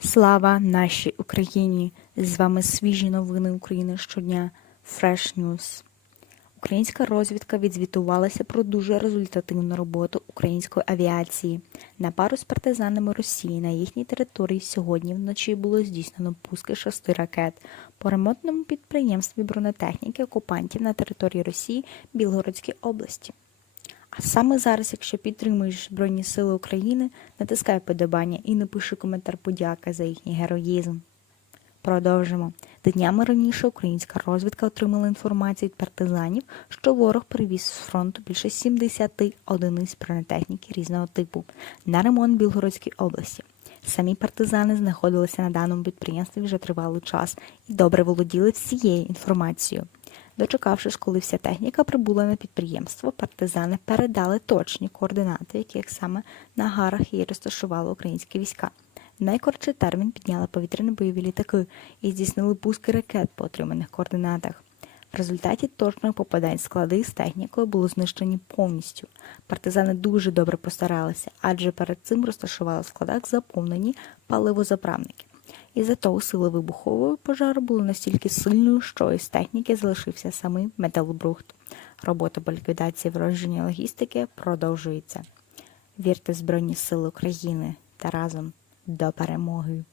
Слава нашій Україні! З вами свіжі новини України щодня Fresh News. Українська розвідка відзвітувалася про дуже результативну роботу української авіації. На пару з партизанами Росії на їхній території сьогодні вночі було здійснено пуски шести ракет по ремонтному підприємстві бронетехніки окупантів на території Росії Білгородській області. А саме зараз, якщо підтримуєш Збройні Сили України, натискай подобання і напиши коментар подяка за їхній героїзм. Продовжимо. Днями раніше українська розвідка отримала інформацію від партизанів, що ворог привіз з фронту більше 70 одиниць бронетехніки різного типу на ремонт Білгородській області. Самі партизани знаходилися на даному підприємстві вже тривалий час і добре володіли всією інформацією. Дочекавшись, коли вся техніка прибула на підприємство, партизани передали точні координати, яких саме на гарах її розташували українські війська. В найкоротший термін підняли повітряні бойові літаки і здійснили пуски ракет по отриманих координатах. В результаті точних попадань склади з технікою були знищені повністю. Партизани дуже добре постаралися, адже перед цим розташували в складах заповнені паливозаправники. Із-за того сили вибухової пожару були настільки сильною, що із техніки залишився самий металобрухт. Робота по ліквідації враження логістики продовжується. Вірте в Збройні Сили України та разом до перемоги!